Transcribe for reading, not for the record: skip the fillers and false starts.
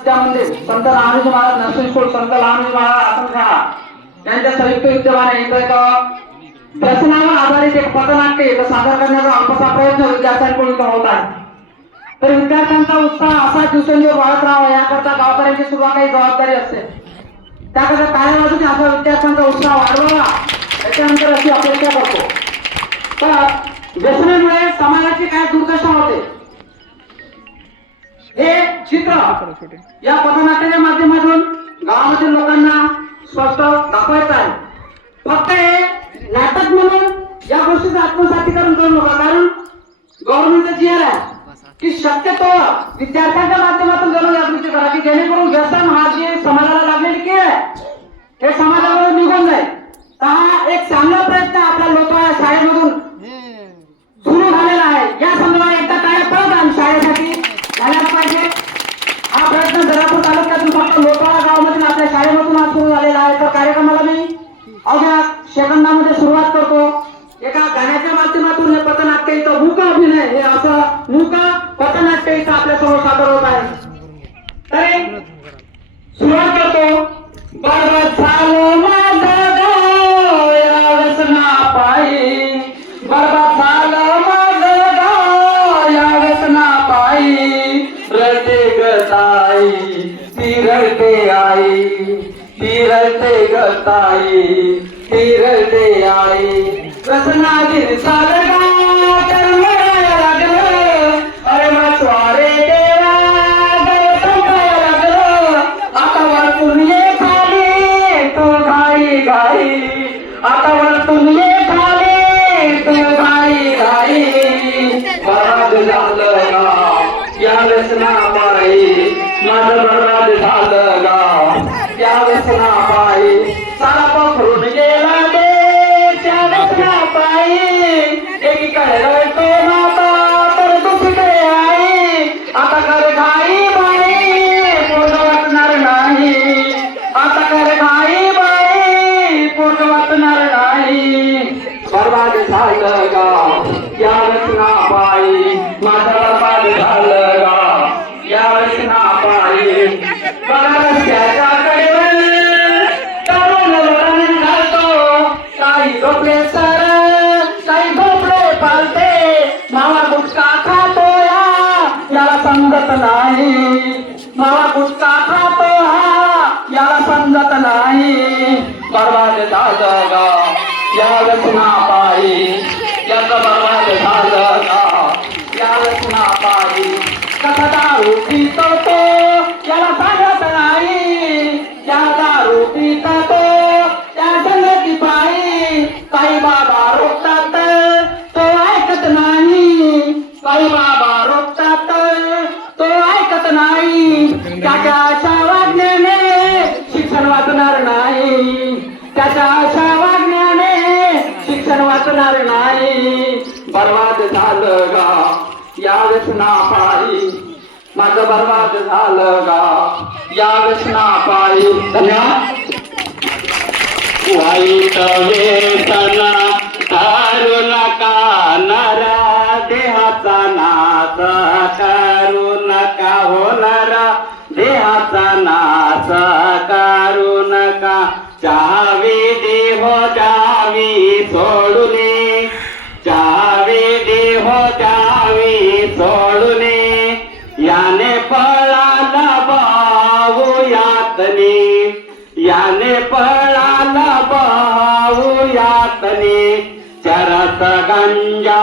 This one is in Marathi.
विद्यामंदिर संत लहानजी महाराज नर्सरी स्कूल संत लहानजी महाराज आश्रमशाळा यांच्या संयुक्त विद्यमाने व्यसनावर आधारित एक पथनाट्य इथं सादर करण्याचा अल्पसा प्रयत्न विद्यार्थ्यांकडून होत आहे. तर विद्यार्थ्यांचा उत्साह असा दिवसेंदिवस वाढत राहावा याकरता गावकऱ्यांची सुद्धा काही जबाबदारी असते. त्याकरता टाळ्या वाजून असा विद्यार्थ्यांचा उत्साह वाढवावा याच्यानंतर अशी अपेक्षा करतो. तर व्यसनामुळे समाजाची काय दुर्दशा होते हे चित्र या पथनाट्याच्या माध्यमातून गावामधील लोकांना स्पष्ट दाखवायचं आहे. फक्त हे नाटक म्हणून या गोष्टीचं आत्मसातीकरण करू नका, कारण गव्हर्नमेंटचं जीआर आहे की शक्यतो विद्यार्थ्यांच्या माध्यमातून जनजागृती करा की जेणेकरून व्यसन हा जे समाजाला लागलेली कीड आहे हे समाजामध्ये निघून जाईल. तर हा एक चांगला प्रयत्न आपल्या लोकवाया शाळेमधून सुरू झालेला आहे. या संदर्भात एकदा काय परत आम्ही शाळेसाठी झाल्याच पाहिजे. हा प्रयत्न दरापूर तालुक्यातून फक्त लोकवाया गावामधून आपल्या शाळेमधून हा सुरू झालेला आहे. तर कार्यक्रमाला मी अवघ्या सेकंदामध्ये सुरुवात करतो. एका गाण्याच्या माध्यमातून हे पथनाट्य इथं मूक अभिनय हे असं मूक पथनाट्य इथं आपल्यासमोर सादर होत आहे. तरी सुरुवात करतो. बरबाद झालं माझं गाव या व्यसनापायी, बरबाद झालं माझं गाव या व्यसनापायी, रडते ग ताई ती रडते आई, ती रडते ग ताई ती रडते आई, व्यसनाधीन झालं गाव तर लागलं, अरे मछवारे देवा गळ संपायला लागलं, आता वरतून ये खाली तू घाई घाई, आता वरतून ये खाली तू घाई घाई, बरबाद झालं गाव या व्यसनापायी, माझं बरबाद झालं गाव या व्यसनापायी, सारा पकडून गेला दे त्या व्यसनापायी, एकीकडे रडतो माता तर दुसरीकडे आई, आता कर घाई बाई पूर्ण वाचणार नाही, आता कर घाई बाई पूर्ण वाचणार नाही, बरबाद झालं गाव या व्यसनापायी, माझं बरबाद झालं गाव या व्यसनापायी, रस्त्याच्या कडेवर तरुण वरण घालतो, काही झोपले सर काही झोपले पालते, मावा गुटखा खातो याला समजत नाही, मावा गुटखा खातो याला समजत नाही, बरबाद झालं गाव या व्यसनापायी, याचं बरबाद झालं गाव या व्यसनापायी, कसा दारू पितो तो याला सांगत नाही, त्या दारू पितो तो त्या संगती पायी, काही बाबा रोखतात तो ऐकत नाही, काही बाबा रोखतात तो ऐकत नाही, त्याच्या अशा वागण्याने शिक्षण वाचणार नाही, त्याच्या अशा वागण्याने शिक्षण वाचणार नाही, बरबाद झालं गाव या व्यसनापायी, माझं बरबाद झालं गाव या व्यसनापायी. धन्यवाद. वाईट व्यसन करू नका नरा, देहाचा नाश करू नका होणारा, देहाचा नाश करू नका, चहावी देह जावी सोडूने, चहावी देह जावी सोडूने, याने पळाला भाऊ यातने, याने पळाला भाऊ यातने, चरस गंजा